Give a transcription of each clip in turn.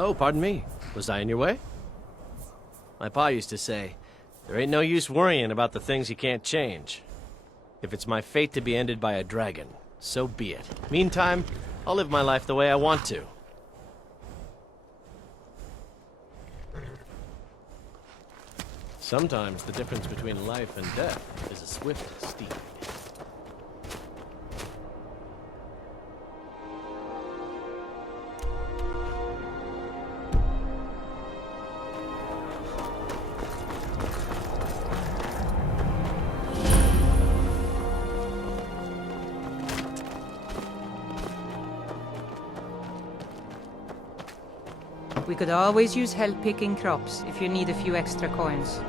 Oh, pardon me. Was I in your way? My pa used to say, there ain't no use worrying about the things you can't change. If it's my fate to be ended by a dragon, so be it. Meantime, I'll live my life the way I want to. Sometimes the difference between life and death is a swift steed. We could always use help picking crops if you need a few extra coins.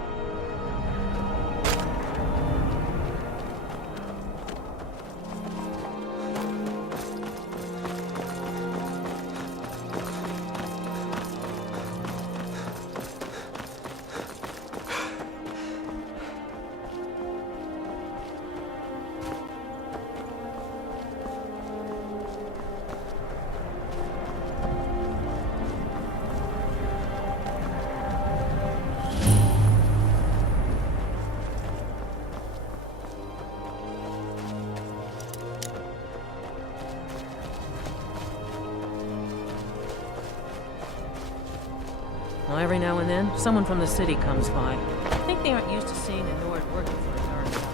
Well, every now and then, someone from the city comes by. I think they aren't used to seeing a Nord working for a dark god.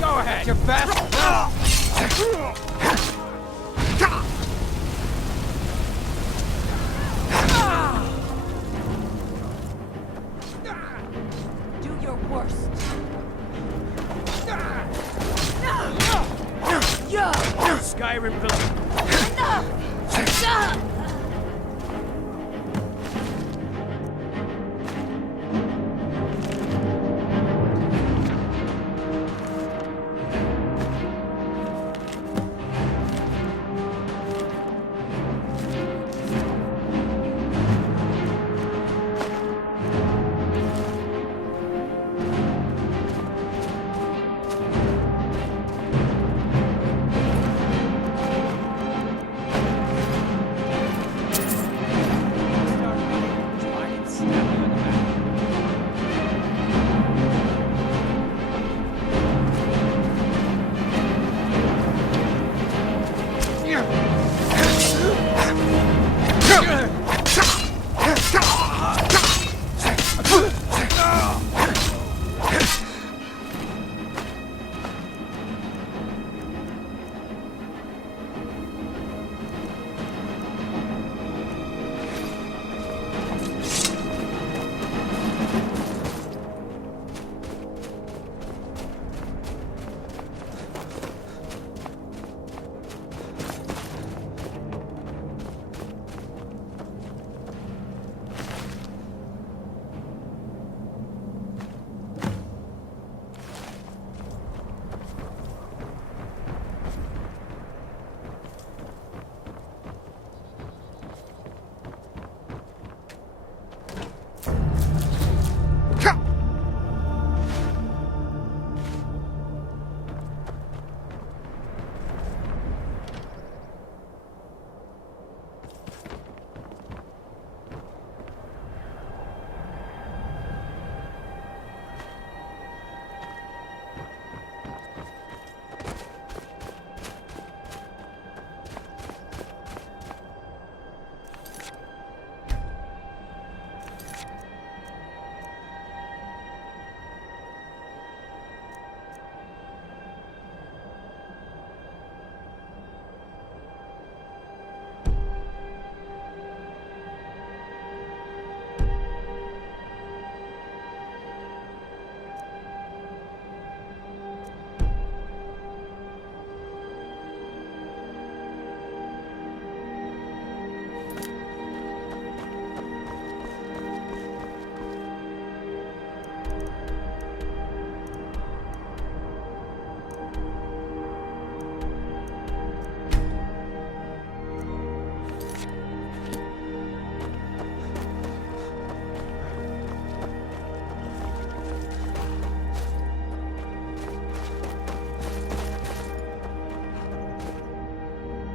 Go ahead! Your best! Do your worst. Skyrim villain!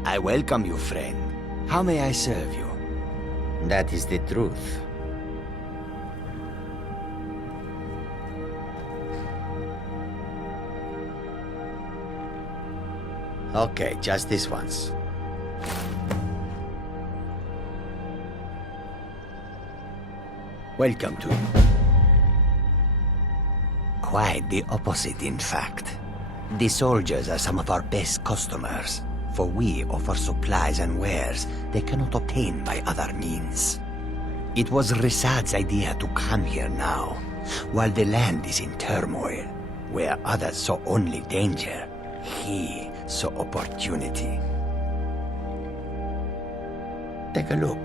I welcome you, friend. How may I serve you? That is the truth. Okay, just this once. Welcome to you. Quite the opposite, in fact. The soldiers are some of our best customers, for we offer supplies and wares they cannot obtain by other means. It was Risad's idea to come here now, while the land is in turmoil. Where others saw only danger, he saw opportunity. Take a look.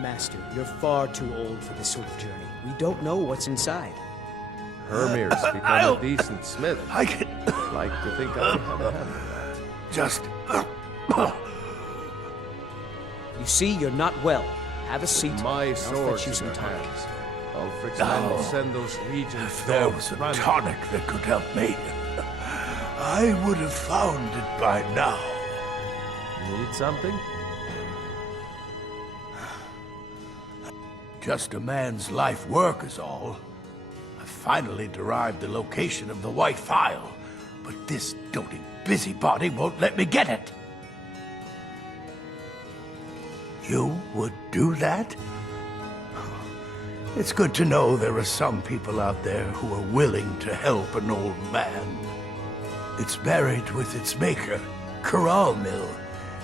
Master, you're far too old for this sort of journey. We don't know what's inside. Hermir's become a decent smith. I can Like to think I had a hand in that. just... You see, you're not well. Have a seat. My and I'll sword fetch you in some her tonic. hands. Ulfric's men will send those legions If there was a tonic that could help me, I would have found it by now. Need something? Just a man's life work is all. I finally derived the location of the white phial, but this doting busybody won't let me get it. You would do that? It's good to know there are some people out there who are willing to help an old man. It's buried with its maker, Corral Mill,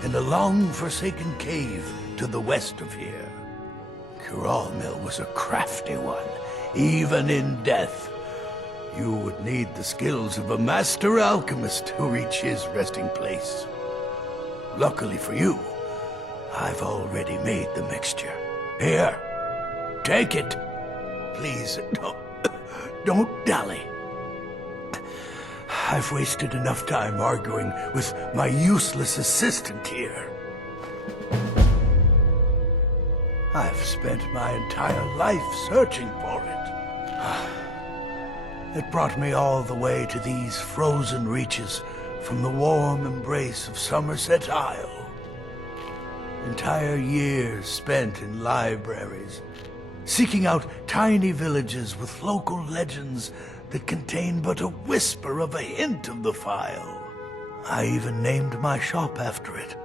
in a long-forsaken cave to the west of here. Corral Mill was a crafty one, even in death. You would need the skills of a master alchemist to reach his resting place. Luckily for you, I've already made the mixture. Here, take it. Please, don't dally. I've wasted enough time arguing with my useless assistant here. I've spent my entire life searching for it. It brought me all the way to these frozen reaches from the warm embrace of Somerset Isle. Entire years spent in libraries, seeking out tiny villages with local legends that contain but a whisper of a hint of the phial. I even named my shop after it,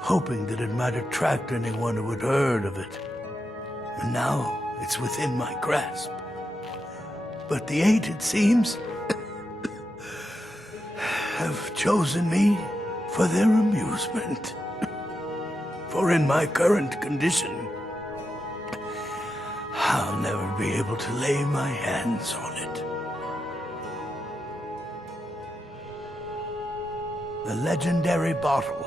hoping that it might attract anyone who had heard of it. And now it's within my grasp. But the Eight, it seems, have chosen me for their amusement. For in my current condition, be able to lay my hands on it. The legendary bottle,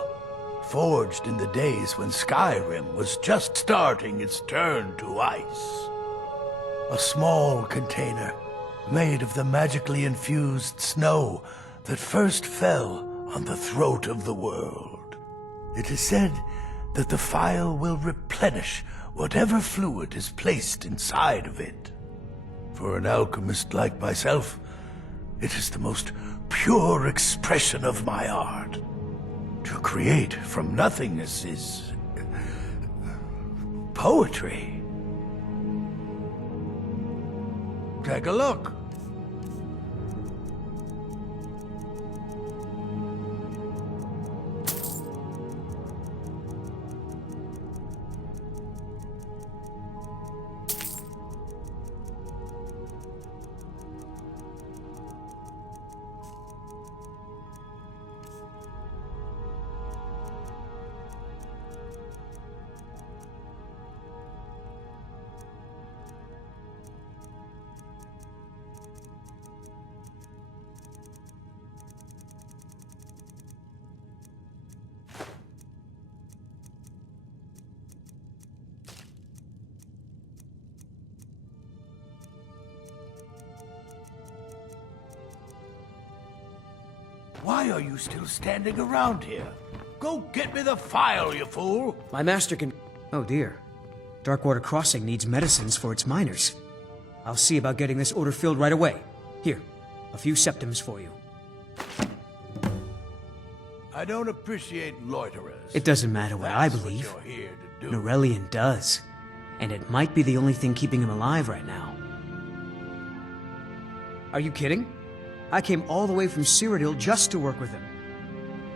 forged in the days when Skyrim was just starting its turn to ice. A small container made of the magically infused snow that first fell on the throat of the world. It is said that the phial will replenish whatever fluid is placed inside of it. For an alchemist like myself, it is the most pure expression of my art. To create from nothingness is poetry. Take a look. Why are you still standing around here? Go get me the phial, you fool! My master can... Oh dear. Darkwater Crossing needs medicines for its miners. I'll see about getting this order filled right away. Here, a few septims for you. I don't appreciate loiterers. It doesn't matter what I believe. That's what you're here to do. Norellian does. And it might be the only thing keeping him alive right now. Are you kidding? I came all the way from Cyrodiil just to work with him.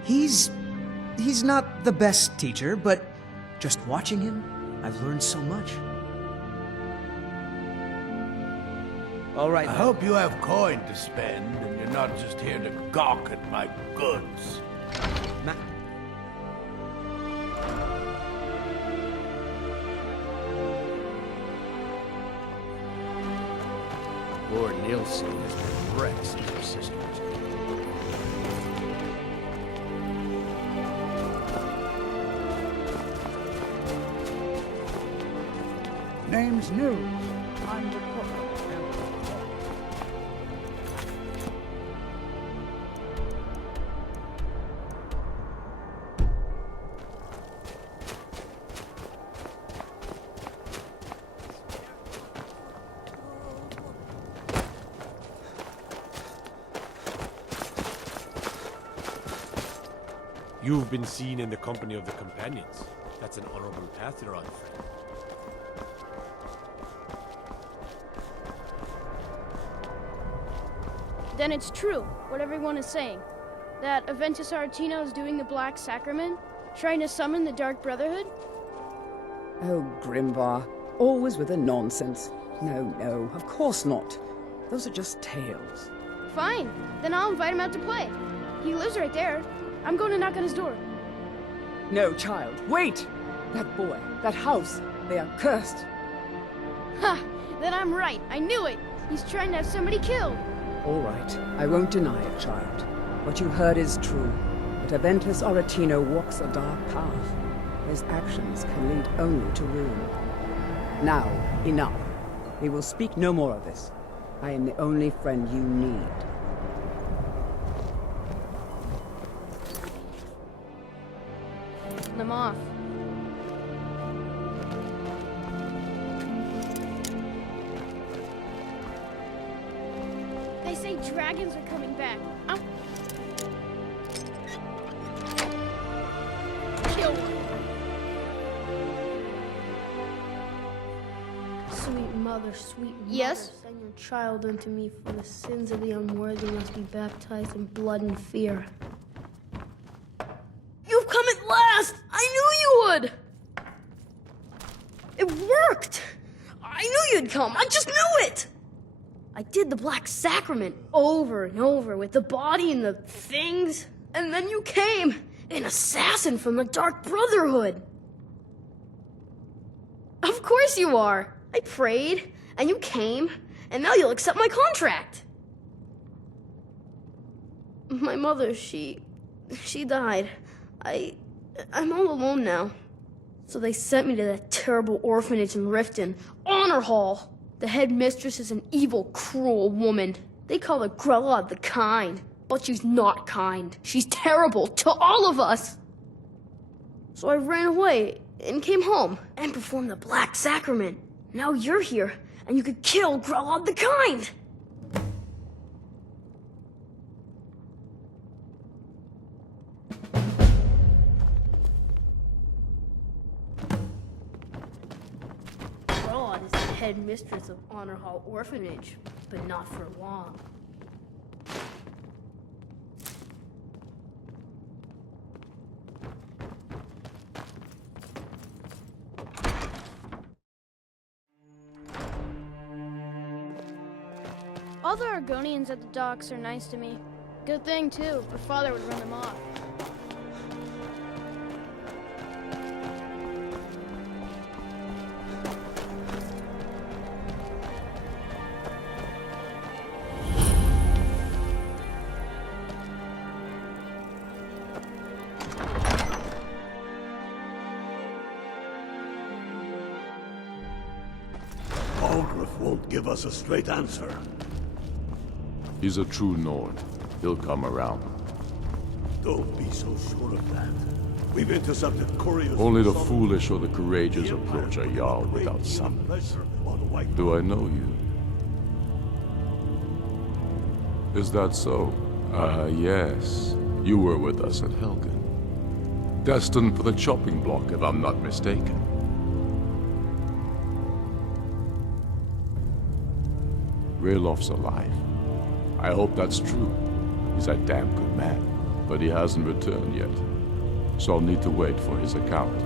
He's not the best teacher, but just watching him, I've learned so much. All right. I hope you have coin to spend, and you're not just here to gawk at my goods. Lord Nielsen has been wrecks in your sisters. Name's News. I'm the cook. You've been seen in the company of the companions. That's an honorable path you're on, friend. Then it's true, what everyone is saying. That Aventus Aretino is doing the Black Sacrament, trying to summon the Dark Brotherhood? Oh, Grimvar. Always with the nonsense. No, of course not. Those are just tales. Fine, then I'll invite him out to play. He lives right there. I'm going to knock on his door. No, child, wait! That boy, that house, they are cursed. Ha! Then I'm right. I knew it. He's trying to have somebody killed. All right, I won't deny it, child. What you heard is true. But Aventus Aretino walks a dark path. His actions can lead only to ruin. Now, enough. We will speak no more of this. I am the only friend you need. Them off. They say dragons are coming back. Kill one. Sweet mother, Yes? send your child unto me, for the sins of the unworthy must be baptized in blood and fear. You've come at last! I knew you would! It worked! I knew you'd come! I just knew it! I did the Black Sacrament over and over with the body and the things, and then you came! An assassin from the Dark Brotherhood! Of course you are! I prayed, and you came, and now you'll accept my contract. My mother, she died. I'm all alone now. So they sent me to that terrible orphanage in Riften, Honor Hall. The headmistress is an evil, cruel woman. They call her Grella the Kind, but she's not kind. She's terrible to all of us. So I ran away and came home and performed the Black Sacrament. Now you're here, and you could kill Grella the Kind. Grella is the headmistress of Honor Hall Orphanage, but not for long. All the Argonians at the docks are nice to me. Good thing, too, or Father would run them off. Aldrich won't give us a straight answer. He's a true Nord. He'll come around. Don't be so sure of that. We've intercepted couriers. Only the foolish or the courageous approach a Jarl without summons. Do I know you? Is that so? Yes. You were with us at Helgen. Destined for the chopping block, if I'm not mistaken. Railof's alive. I hope that's true. He's a damn good man, but he hasn't returned yet. So I'll need to wait for his account.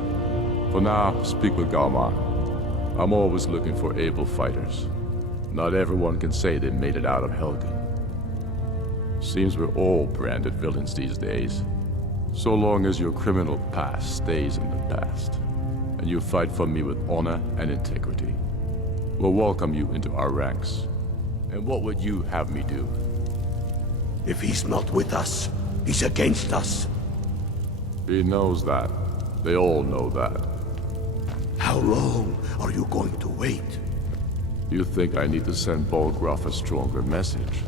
For now, speak with Galmar. I'm always looking for able fighters. Not everyone can say they made it out of Helgen. Seems we're all branded villains these days. So long as your criminal past stays in the past, and you fight for me with honor and integrity, we'll welcome you into our ranks. And what would you have me do? If he's not with us, he's against us. He knows that. They all know that. How long are you going to wait? You think I need to send Bolgraf a stronger message?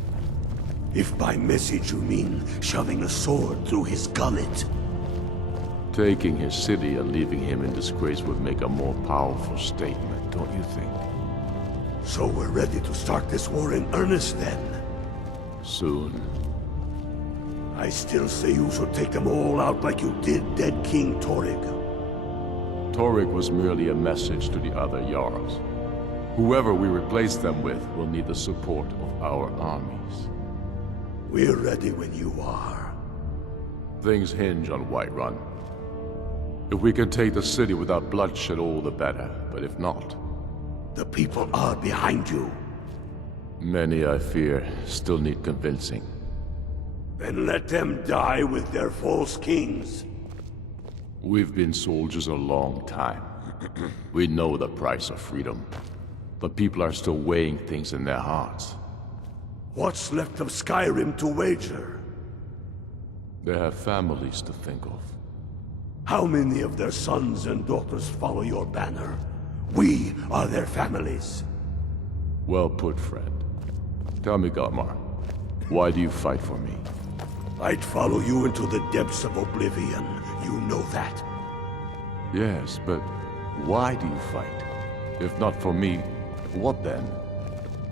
If by message you mean shoving a sword through his gullet. Taking his city and leaving him in disgrace would make a more powerful statement, don't you think? So we're ready to start this war in earnest then? Soon. I still say you should take them all out like you did dead King Torrig. Torrig was merely a message to the other Jarls. Whoever we replace them with will need the support of our armies. We're ready when you are. Things hinge on Whiterun. If we can take the city without bloodshed, all the better. But if not... The people are behind you. Many, I fear, still need convincing. Then let them die with their false kings. We've been soldiers a long time. We know the price of freedom. But people are still weighing things in their hearts. What's left of Skyrim to wager? They have families to think of. How many of their sons and daughters follow your banner? We are their families. Well put, friend. Tell me, Galmar, why do you fight for me? I'd follow you into the depths of oblivion. You know that. Yes, but why do you fight? If not for me, what then?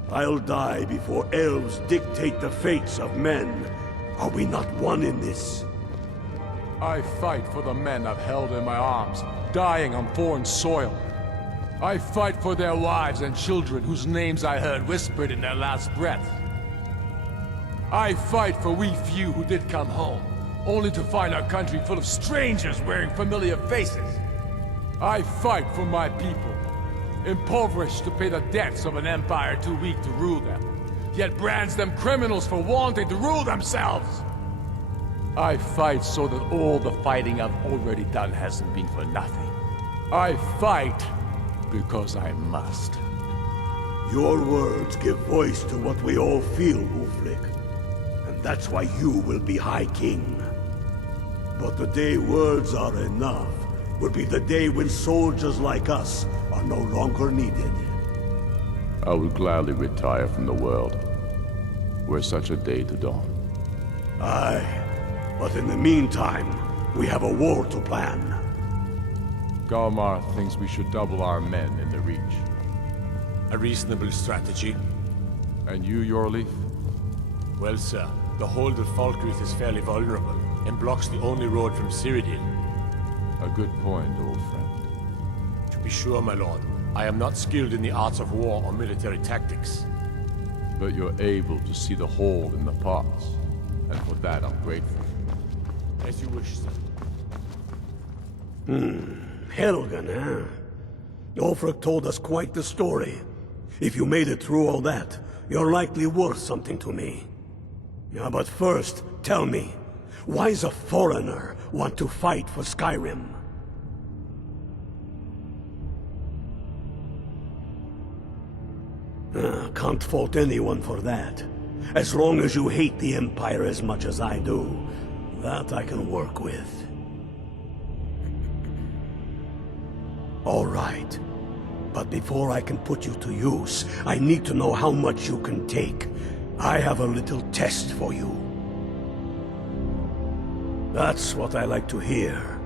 I'll die before elves dictate the fates of men. Are we not one in this? I fight for the men I've held in my arms, dying on foreign soil. I fight for their wives and children whose names I heard whispered in their last breath. I fight for we few who did come home, only to find our country full of strangers wearing familiar faces. I fight for my people, impoverished to pay the debts of an empire too weak to rule them, yet brands them criminals for wanting to rule themselves. I fight so that all the fighting I've already done hasn't been for nothing. I fight because I must. Your words give voice to what we all feel, Ulfric. And that's why you will be High King. But the day words are enough will be the day when soldiers like us are no longer needed. I would gladly retire from the world, were such a day to dawn. Aye, but in the meantime, we have a war to plan. Galmar thinks we should double our men in the Reach. A reasonable strategy. And you, Yorleaf? Well, sir, the hold at Falkreath is fairly vulnerable, and blocks the only road from Cyrodiil. A good point, old friend. To be sure, my lord, I am not skilled in the arts of war or military tactics. But you're able to see the hole in the parts, and for that I'm grateful. As you wish, sir. Helgen, huh? Ulfric told us quite the story. If you made it through all that, you're likely worth something to me. Yeah, but first, tell me, why does a foreigner want to fight for Skyrim? Can't fault anyone for that. As long as you hate the Empire as much as I do, that I can work with. All right. But before I can put you to use, I need to know how much you can take. I have a little test for you. That's what I like to hear.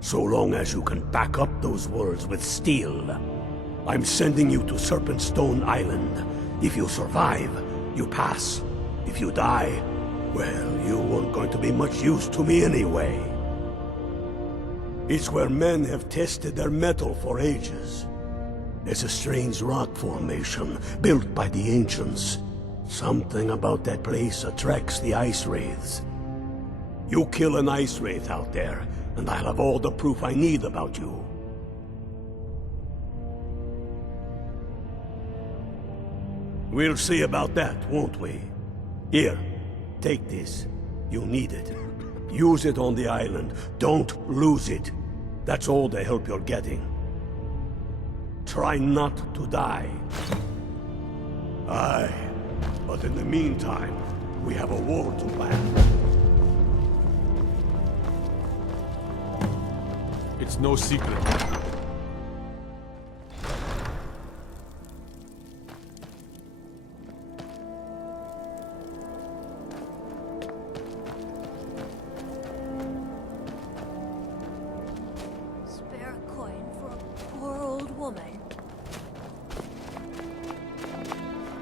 So long as you can back up those words with steel. I'm sending you to Serpentstone Island. If you survive, you pass. If you die, well, you weren't going to be much use to me anyway. It's where men have tested their metal for ages. There's a strange rock formation built by the ancients. Something about that place attracts the ice wraiths. You kill an ice wraith out there, and I'll have all the proof I need about you. We'll see about that, won't we? Here, take this. You'll need it. Use it on the island. Don't lose it. That's all the help you're getting. Try not to die. Aye, but in the meantime, we have a war to plan. It's no secret. Spare a coin for a poor old woman.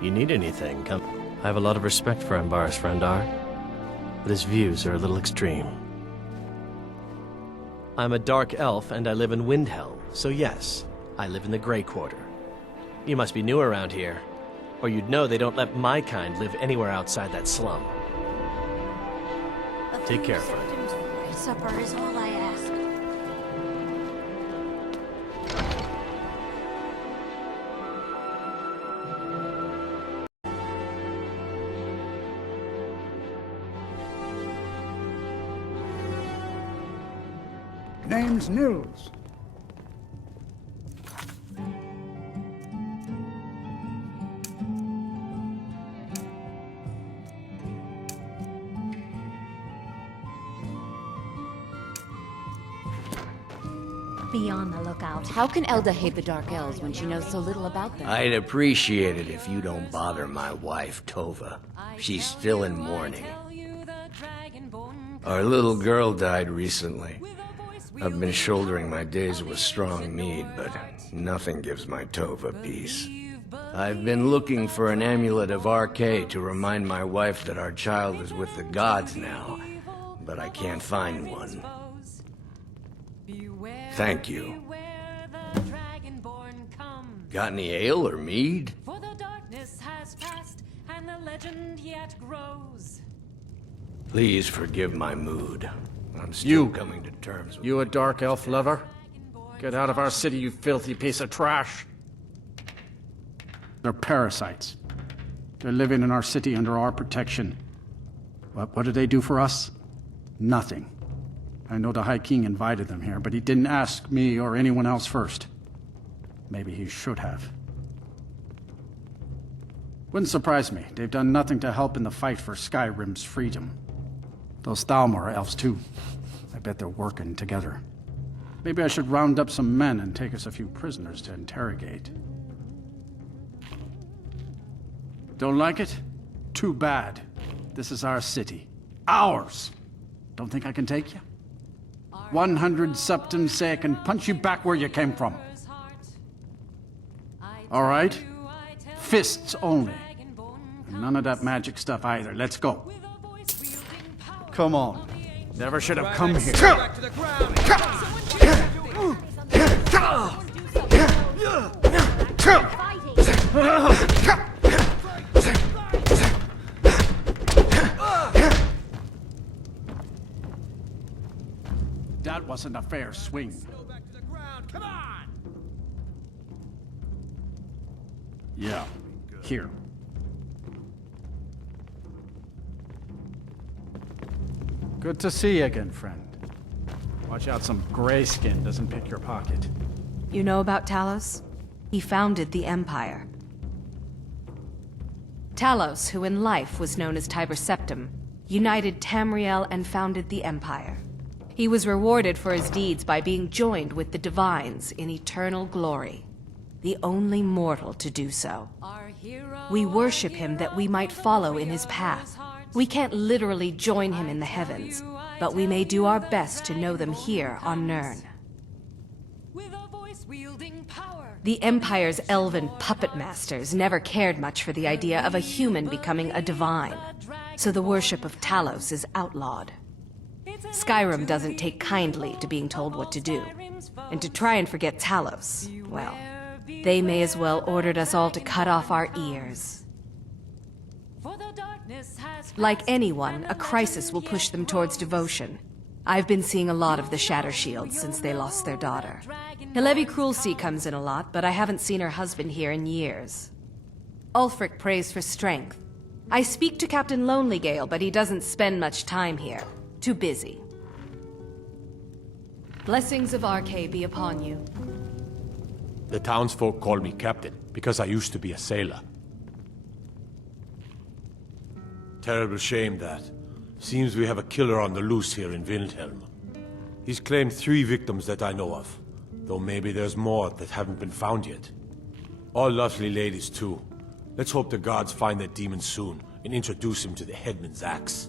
You need anything, come. I have a lot of respect for Ambar's Frendar, but his views are a little extreme. I'm a dark elf and I live in Windhelm, so yes, I live in the Grey Quarter. You must be new around here, or you'd know they don't let my kind live anywhere outside that slum. Take care, friend. Supper is all I ask. Name's Nils. Be on the lookout. How can Elda hate the Dark Elves when she knows so little about them? I'd appreciate it if you don't bother my wife, Tova. She's still in mourning. Our little girl died recently. I've been shouldering my days with strong need, but nothing gives my Tova peace. I've been looking for an amulet of RK to remind my wife that our child is with the gods now, but I can't find one. Thank you. Got any ale or mead? For the darkness has passed, and the legend yet grows. Please forgive my mood. I'm still coming to terms with... You a dark elf lover? Get out of our city, you filthy piece of trash! They're parasites. They're living in our city under our protection. What do they do for us? Nothing. I know the High King invited them here, but he didn't ask me or anyone else first. Maybe he should have. Wouldn't surprise me. They've done nothing to help in the fight for Skyrim's freedom. Those Thalmor are elves too. I bet they're working together. Maybe I should round up some men and take us a few prisoners to interrogate. Don't like it? Too bad. This is our city. Ours! Don't think I can take you? 100 septums say I can punch you back where you came from. All right? Fists only. And none of that magic stuff either. Let's go. Come on. Never should have come here. That wasn't a fair swing. Yeah, here. Good to see you again, friend. Watch out some gray skin doesn't pick your pocket. You know about Talos? He founded the Empire. Talos, who in life was known as Tiber Septim, united Tamriel and founded the Empire. He was rewarded for his deeds by being joined with the Divines in eternal glory, the only mortal to do so. We worship him that we might follow in his path. We can't literally join him in the heavens, but we may do our best to know them here on Nirn. The Empire's elven puppet masters never cared much for the idea of a human becoming a divine, so the worship of Talos is outlawed. Skyrim doesn't take kindly to being told what to do, and to try and forget Talos, well, they may as well ordered us all to cut off our ears. Like anyone, a crisis will push them towards devotion. I've been seeing a lot of the Shatter Shields since they lost their daughter. Hilevi Cruelseat comes in a lot, but I haven't seen her husband here in years. Ulfric prays for strength. I speak to Captain Lonelygale, but he doesn't spend much time here. Too busy. Blessings of Arkay be upon you. The townsfolk call me captain, because I used to be a sailor. Terrible shame that. Seems we have a killer on the loose here in Windhelm. He's claimed 3 victims that I know of, though maybe there's more that haven't been found yet. All lovely ladies too. Let's hope the gods find that demon soon and introduce him to the headman's axe.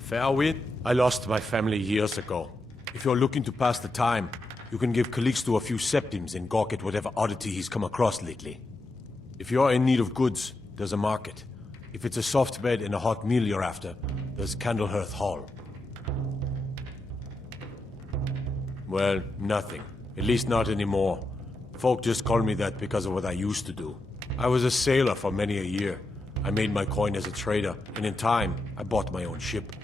Farewell. I lost my family years ago. If you're looking to pass the time, you can give Calixto a few septims and gawk at whatever oddity he's come across lately. If you're in need of goods, there's a market. If it's a soft bed and a hot meal you're after, there's Candlehearth Hall. Well, nothing. At least not anymore. Folk just call me that because of what I used to do. I was a sailor for many a year. I made my coin as a trader, and in time, I bought my own ship.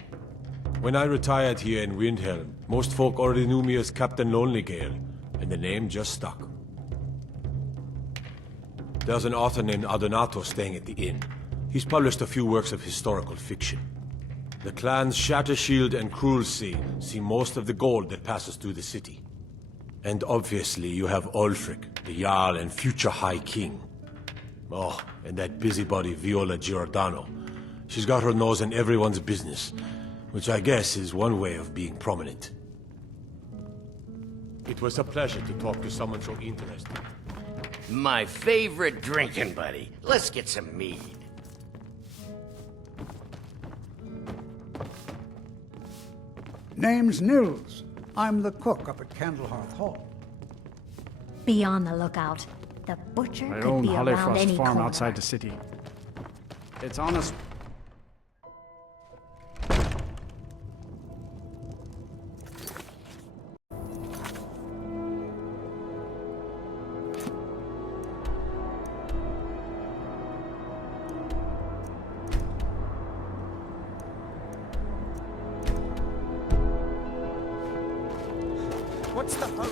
When I retired here in Windhelm, most folk already knew me as Captain Lonelygale, and the name just stuck. There's an author named Adonato staying at the inn. He's published a few works of historical fiction. The clans Shattershield and Cruelseat see most of the gold that passes through the city. And obviously you have Ulfric, the Jarl and future High King. Oh, and that busybody Viola Giordano. She's got her nose in everyone's business, which I guess is one way of being prominent. It was a pleasure to talk to someone so interesting. My favorite drinking buddy. Let's get some mead. Name's Nils. I'm the cook up at Candlehearth Hall. Be on the lookout. The butcher I could own be around Hollifrost any farm corner. outside the city. It's honest. What's the hurry?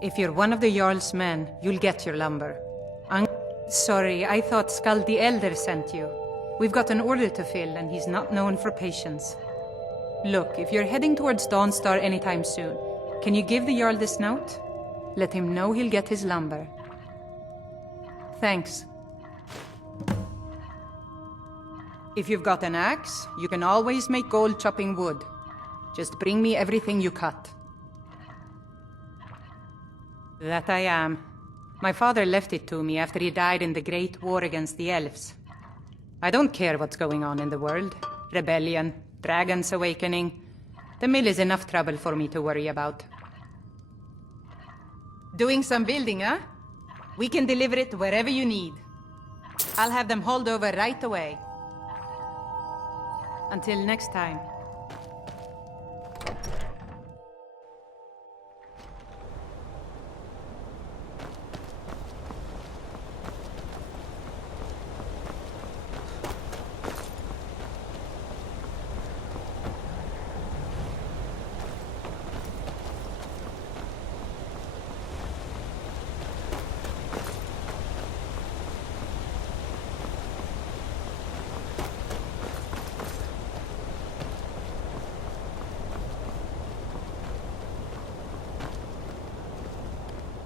If you're one of the Jarl's men, you'll get your lumber. Sorry, I thought Skald the Elder sent you. We've got an order to fill, and he's not known for patience. Look, if you're heading towards Dawnstar anytime soon, can you give the Jarl this note? Let him know he'll get his lumber. Thanks. If you've got an axe, you can always make gold chopping wood. Just bring me everything you cut. That I am. My father left it to me after he died in the Great War against the elves. I don't care what's going on in the world. Rebellion, dragons awakening. The mill is enough trouble for me to worry about. Doing some building, huh? We can deliver it wherever you need. I'll have them hauled over right away. Until next time.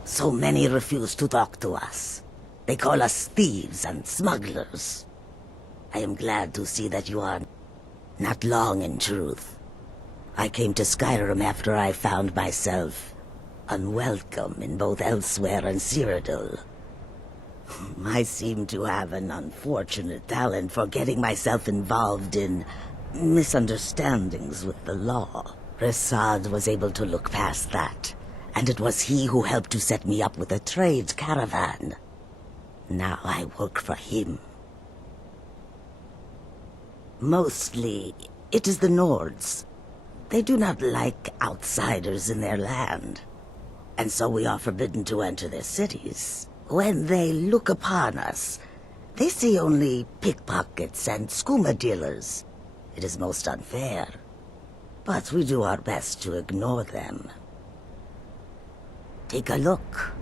So many refuse to talk to us. They call us thieves and smugglers. I am glad to see that you are not long in truth. I came to Skyrim after I found myself unwelcome in both Elsewhere and Cyrodiil. I seem to have an unfortunate talent for getting myself involved in misunderstandings with the law. Resad was able to look past that, and it was he who helped to set me up with a trade caravan. Now I work for him. Mostly, it is the Nords. They do not like outsiders in their land, and so we are forbidden to enter their cities. When they look upon us, they see only pickpockets and skooma dealers. It is most unfair, but we do our best to ignore them. Take a look.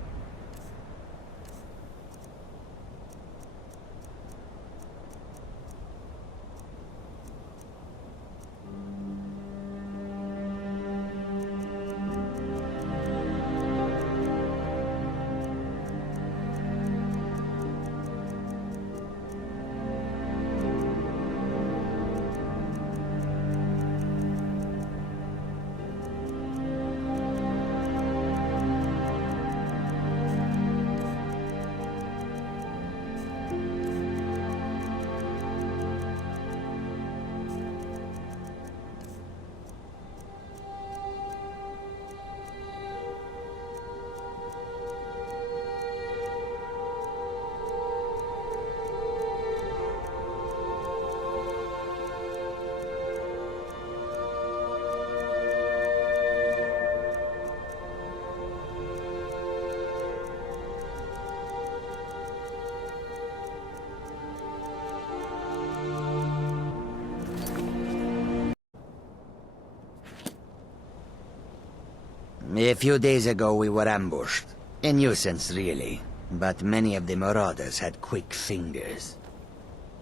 A few days ago we were ambushed. A nuisance, really. But many of the marauders had quick fingers.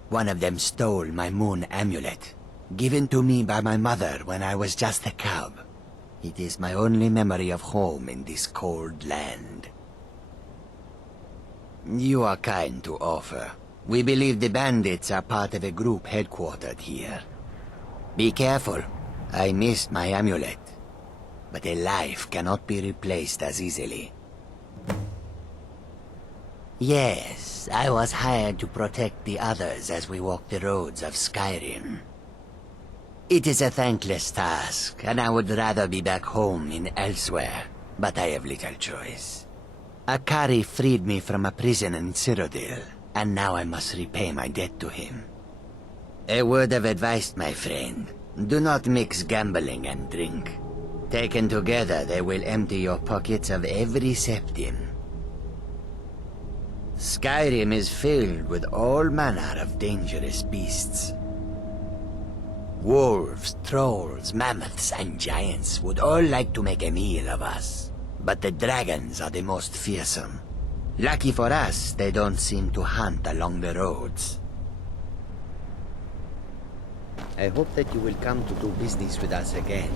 One of them stole my moon amulet, given to me by my mother when I was just a cub. It is my only memory of home in this cold land. You are kind to offer. We believe the bandits are part of a group headquartered here. Be careful. I missed my amulet. But a life cannot be replaced as easily. Yes, I was hired to protect the others as we walk the roads of Skyrim. It is a thankless task, and I would rather be back home in Elsewhere, but I have little choice. Akari freed me from a prison in Cyrodiil, and now I must repay my debt to him. A word of advice, my friend. Do not mix gambling and drink. Taken together, they will empty your pockets of every septim. Skyrim is filled with all manner of dangerous beasts. Wolves, trolls, mammoths, and giants would all like to make a meal of us. But the dragons are the most fearsome. Lucky for us, they don't seem to hunt along the roads. I hope that you will come to do business with us again.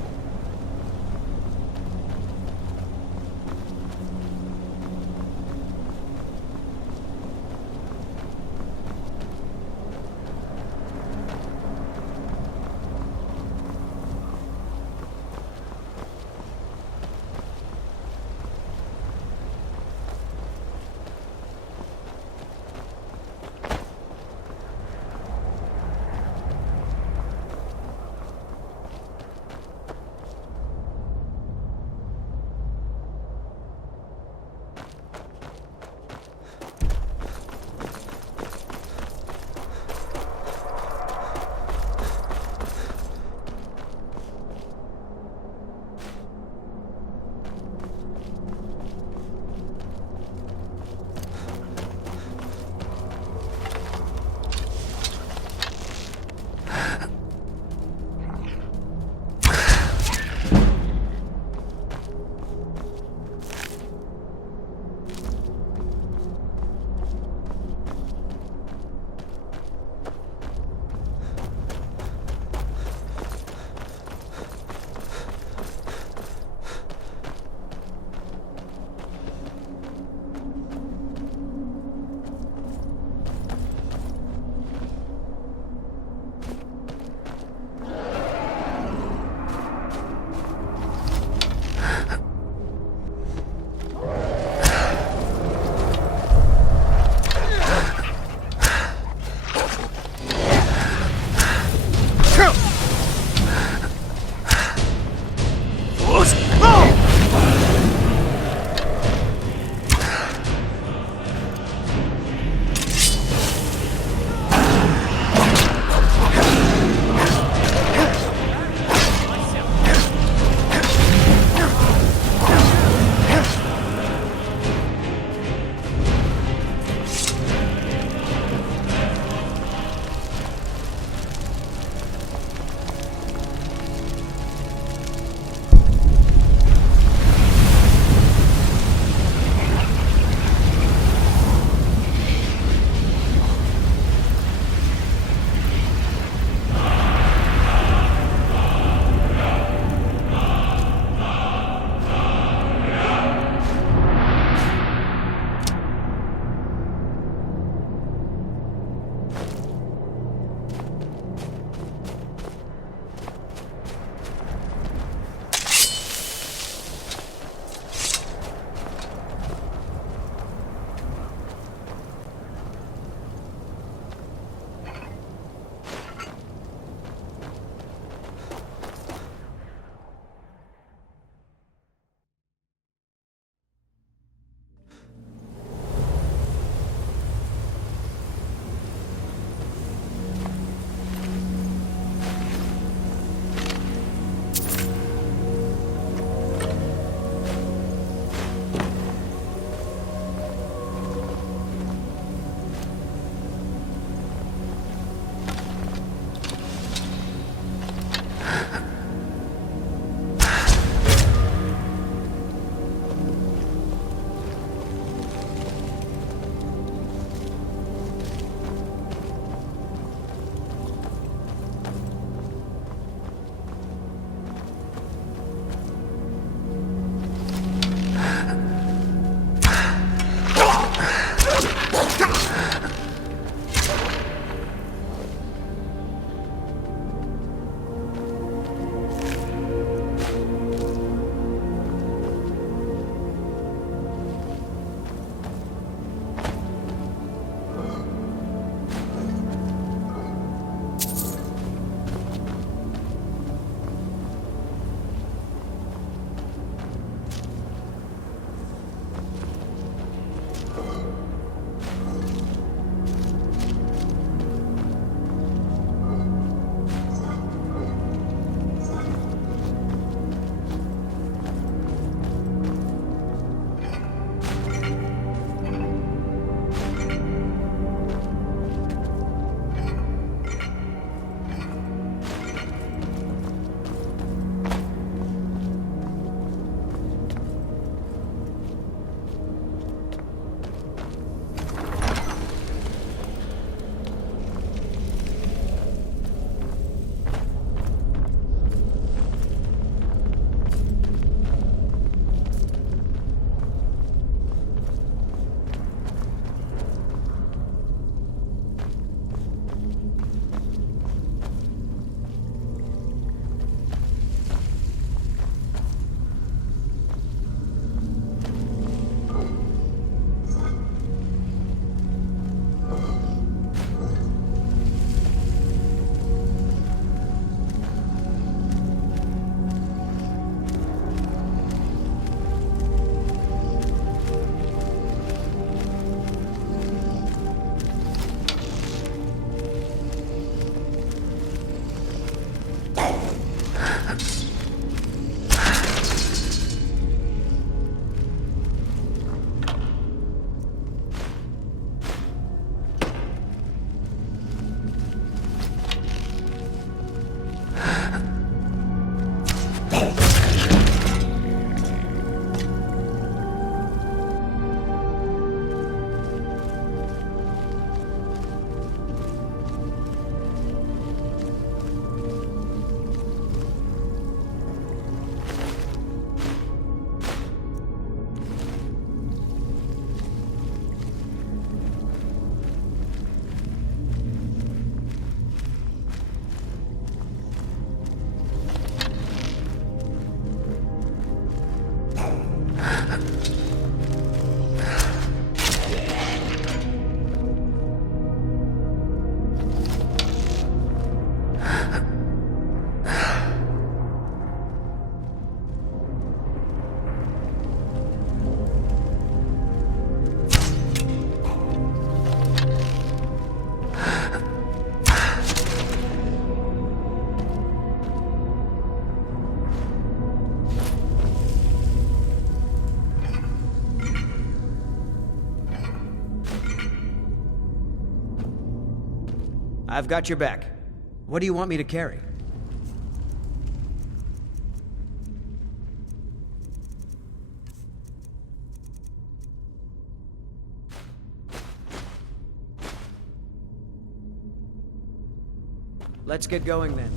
I've got your back. What do you want me to carry? Let's get going then.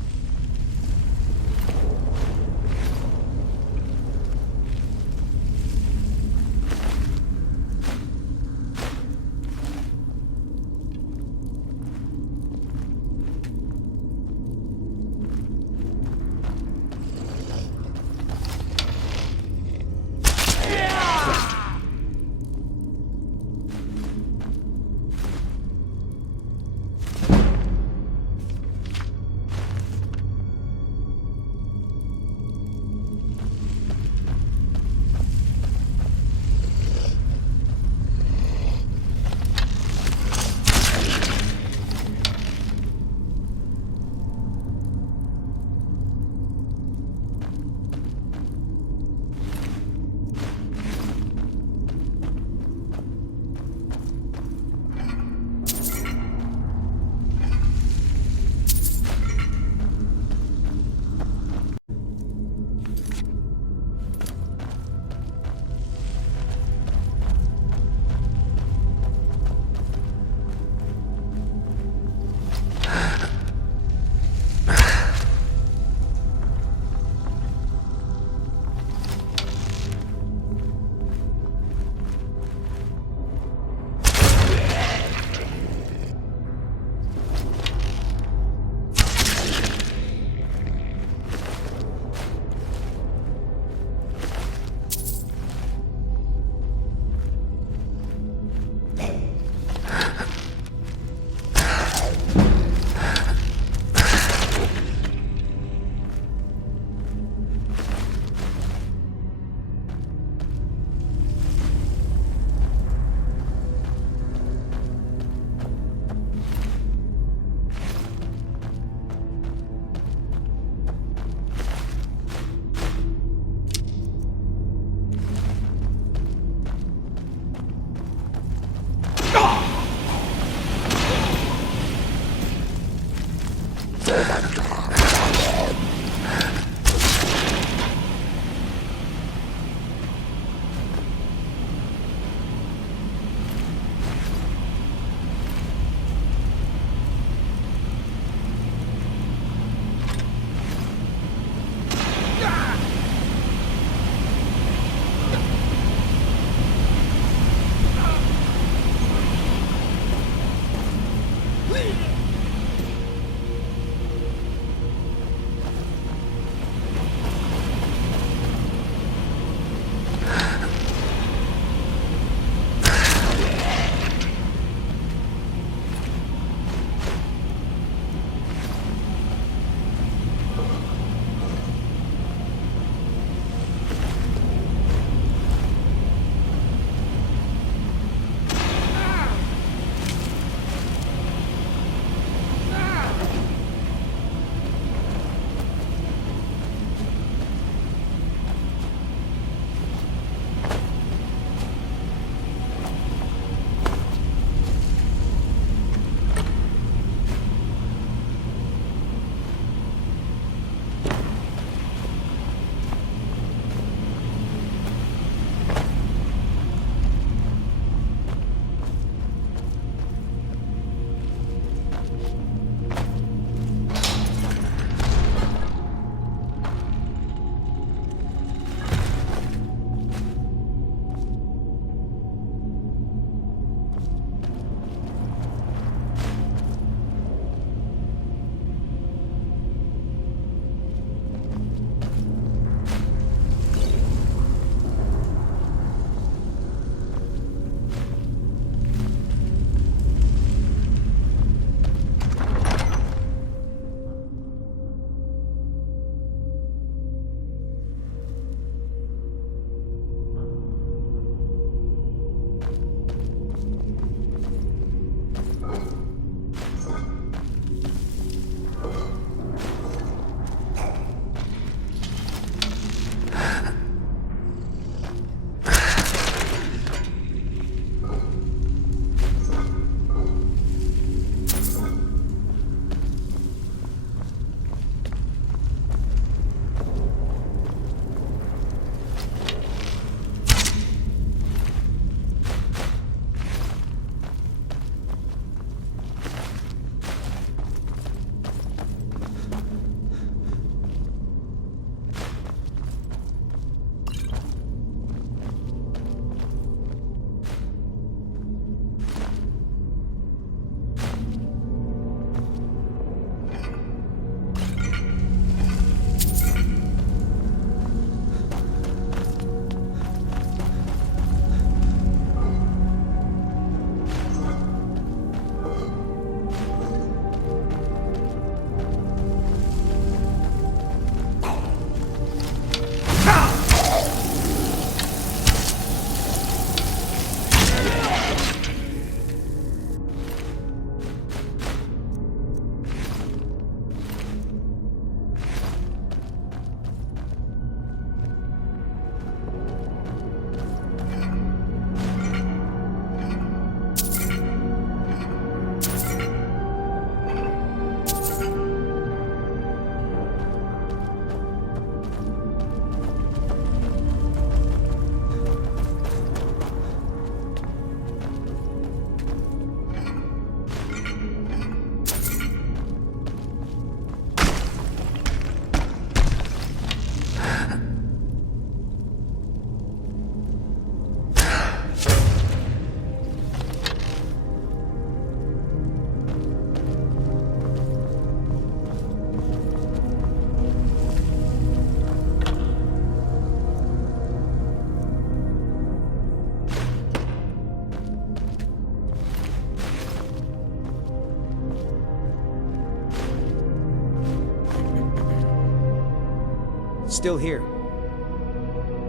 Still here.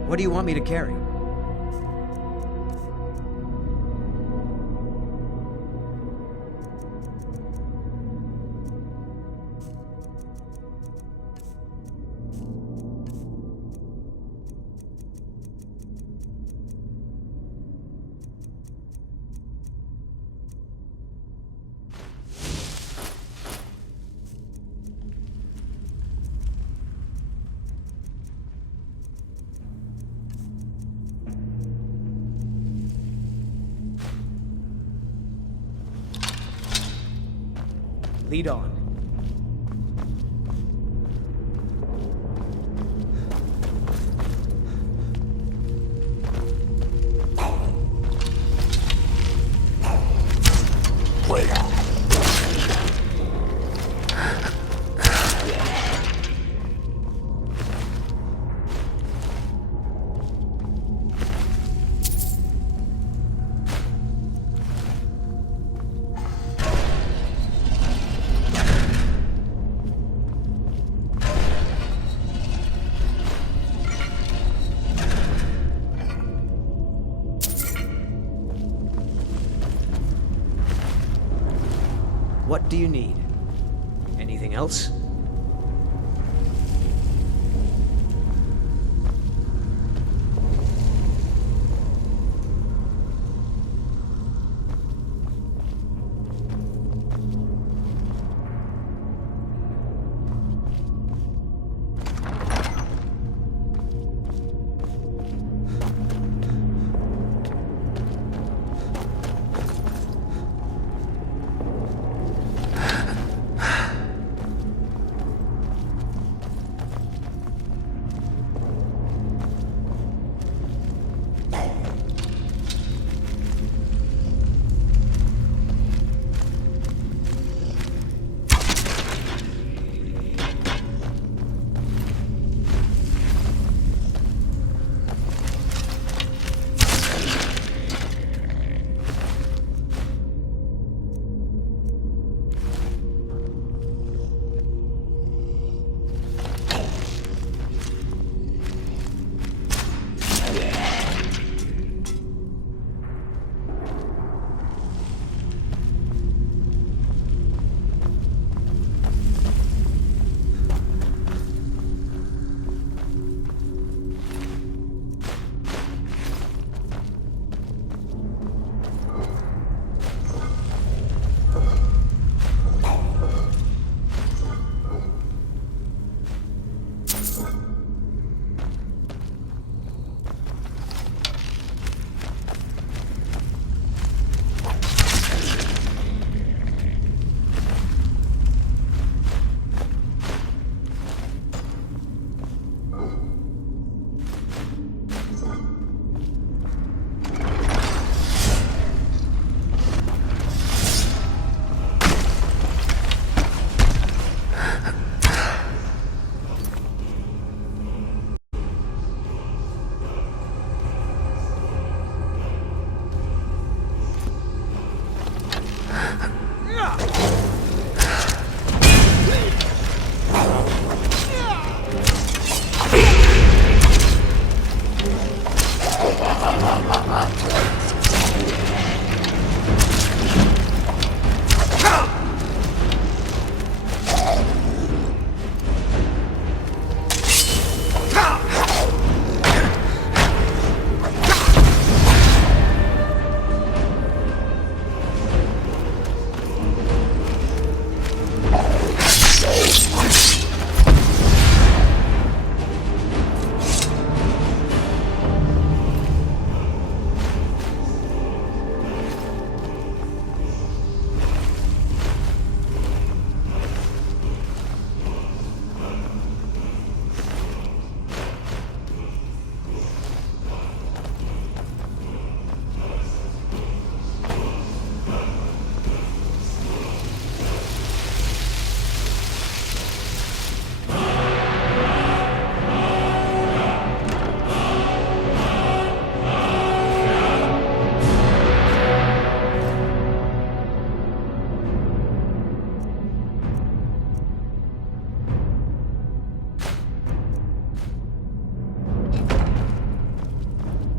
What do you want me to carry? Lead on. What do you need? Anything else?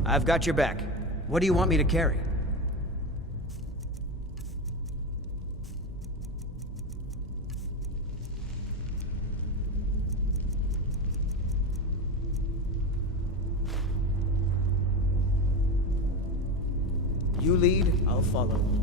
I've got your back. What do you want me to carry? You lead, I'll follow.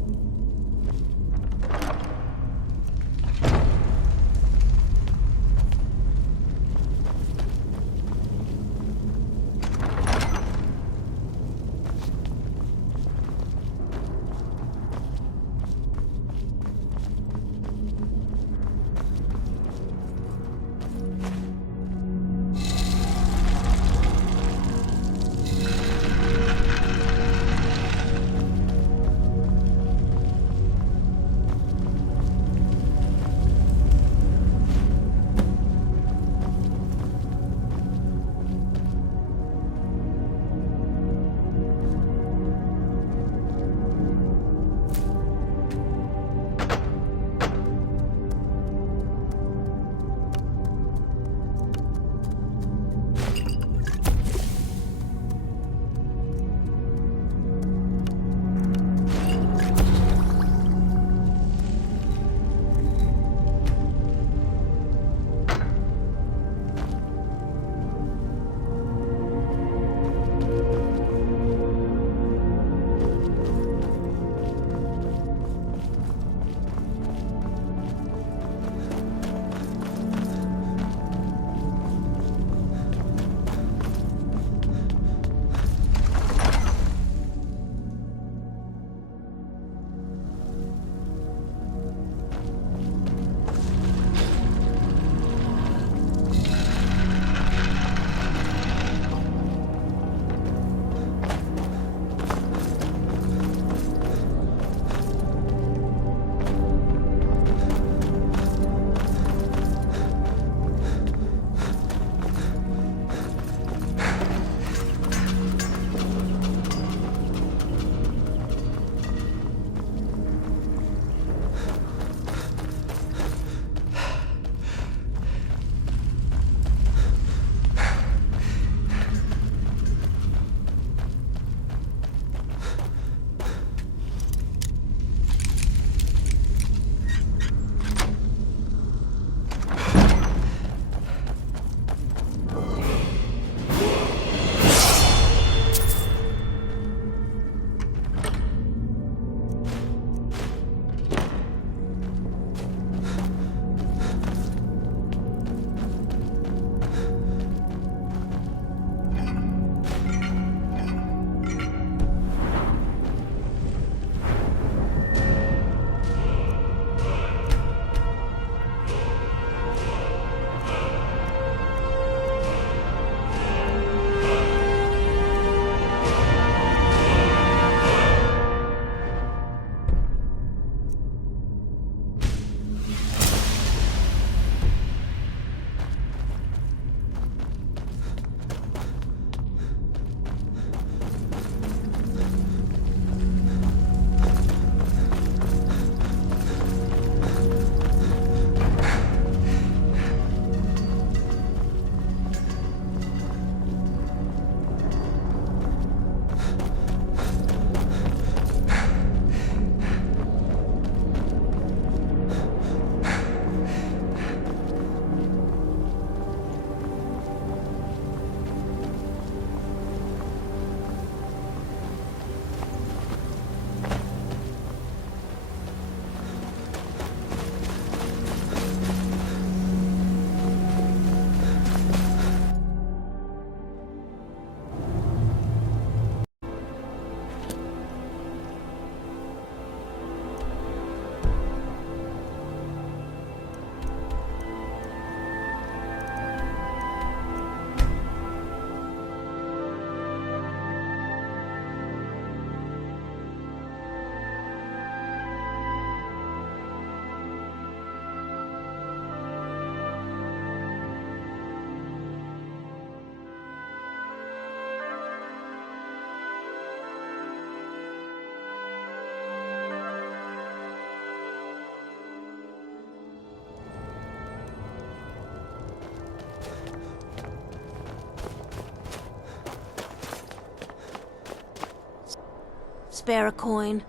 Spare a coin.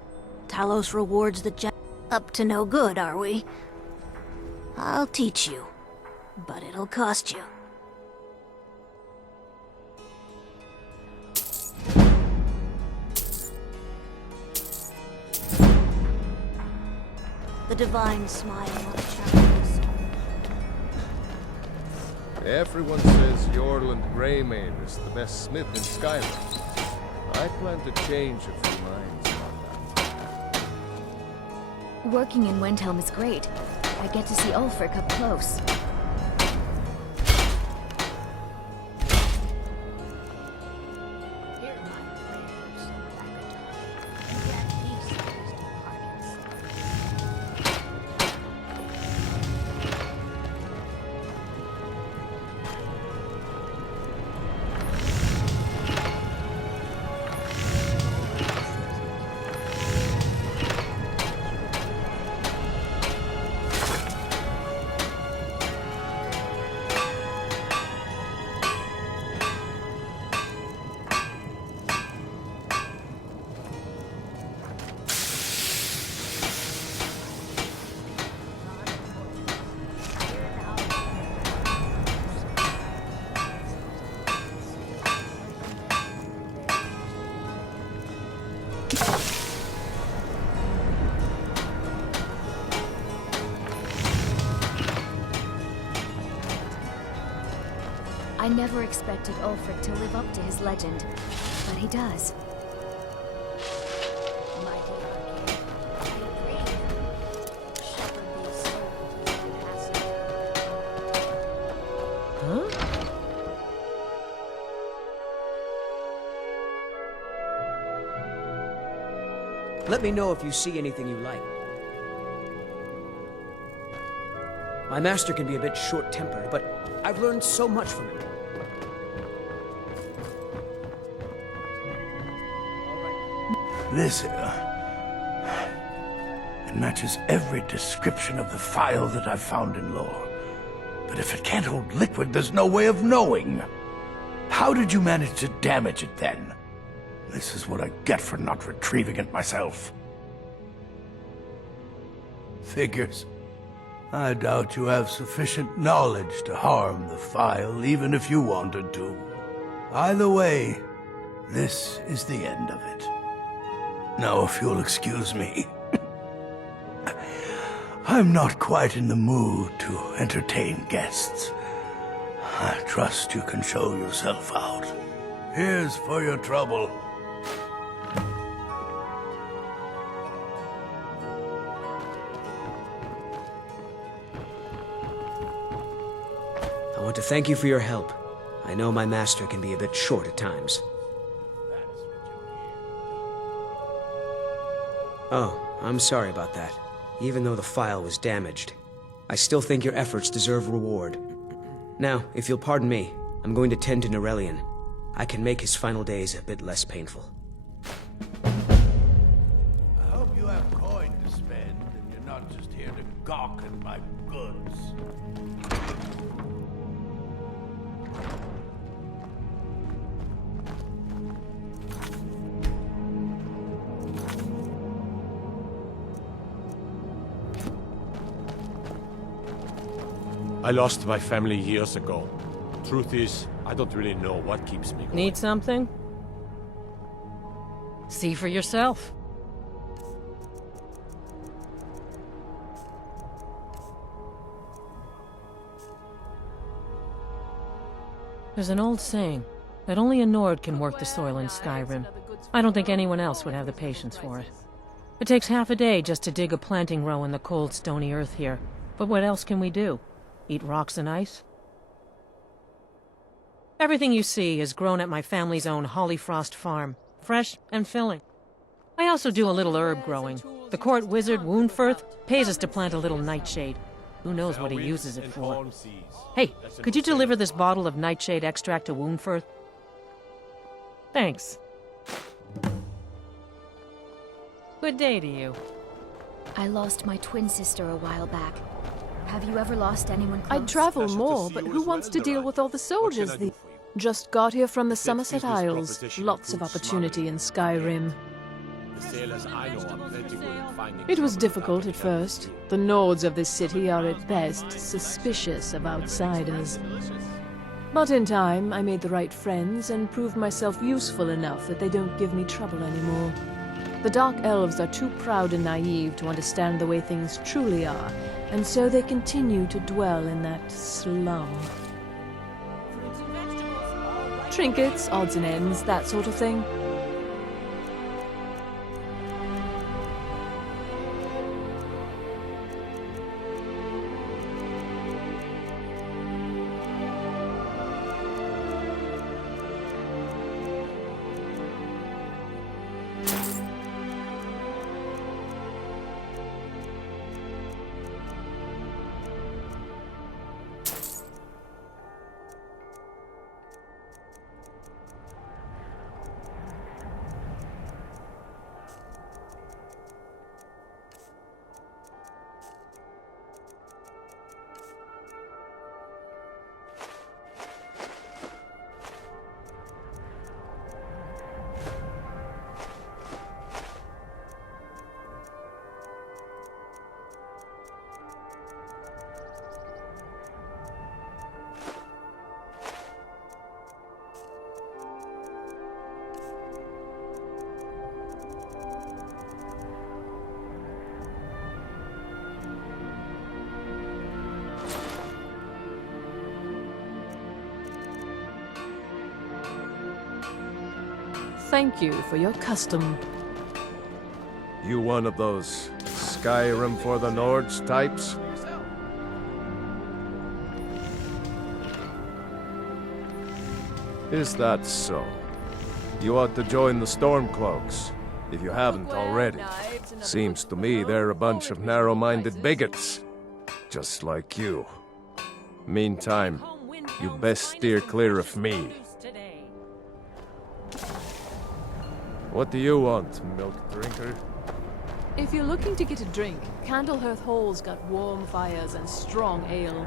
Talos rewards the up to no good, are we? I'll teach you, but it'll cost you. The divine smile on the chapels. Everyone says Yorland Greymane is the best smith in Skyrim. I plan to change a few minds on that. Working in Windhelm is great. I get to see Ulfric up close. I never expected Ulfric to live up to his legend, but he does. Huh? Let me know if you see anything you like. My master can be a bit short-tempered, but I've learned so much from him. This, it matches every description of the phial that I've found in lore. But if it can't hold liquid, there's no way of knowing. How did you manage to damage it then? This is what I get for not retrieving it myself. Figures. I doubt you have sufficient knowledge to harm the phial, even if you wanted to. Either way, this is the end of it. Now, if you'll excuse me, I'm not quite in the mood to entertain guests. I trust you can show yourself out. Here's for your trouble. I want to thank you for your help. I know my master can be a bit short at times. Oh, I'm sorry about that. Even though the phial was damaged, I still think your efforts deserve reward. Now, if you'll pardon me, I'm going to tend to Norelian. I can make his final days a bit less painful. I hope you have coin to spend, and you're not just here to gawk at my goods. I lost my family years ago. Truth is, I don't really know what keeps me going. Need something? See for yourself. There's an old saying that only a Nord can work the soil in Skyrim. I don't think anyone else would have the patience for it. It takes half a day just to dig a planting row in the cold, stony earth here. But what else can we do? Eat rocks and ice? Everything you see is grown at my family's own Hollyfrost farm, fresh and filling. I also do a little herb growing. The court wizard, Woundfirth, pays us to plant a little nightshade. Who knows what he uses it for? Hey, could you deliver this bottle of nightshade extract to Woundfirth? Thanks. Good day to you. I lost my twin sister a while back. Have you ever lost anyone close? I'd travel more, but who wants to deal with all the soldiers? Just got here from the Somerset Isles. Lots of opportunity in Skyrim. The sailors I know are plenty good at finding It was trouble difficult without at first. The Nords of this city are at best suspicious of outsiders. But in time, I made the right friends and proved myself useful enough that they don't give me trouble anymore. The Dark Elves are too proud and naive to understand the way things truly are, and so they continue to dwell in that slum. Trinkets, odds and ends, that sort of thing. Thank you for your custom. You one of those Skyrim for the Nords types? Is that so? You ought to join the Stormcloaks, if you haven't already. Seems to me they're a bunch of narrow-minded bigots, just like you. Meantime, you best steer clear of me. What do you want, milk drinker? If you're looking to get a drink, Candlehearth Hall's got warm fires and strong ale.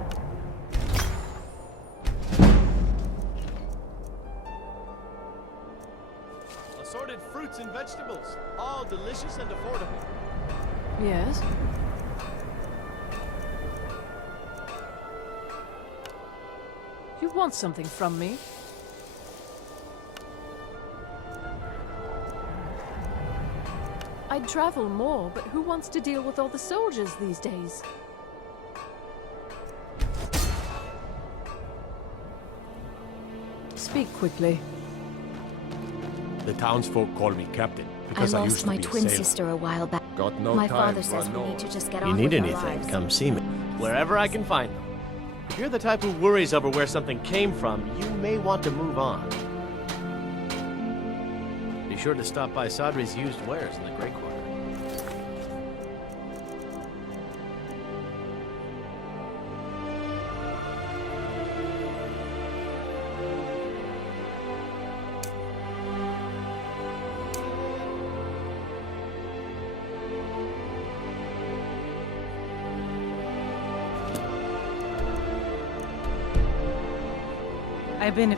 Assorted fruits and vegetables, all delicious and affordable. Yes? You want something from me? I'd travel more, but who wants to deal with all the soldiers these days? Speak quickly. The townsfolk call me captain because I used to be a twin sailor. sister a while back. Got no My time father for says a we need to just get You on need with our anything, lives. come see me. Wherever I can find them. If you're the type who worries over where something came from, you may want to move on. Be sure to stop by Sadri's used wares in the Grey Quarter. I've been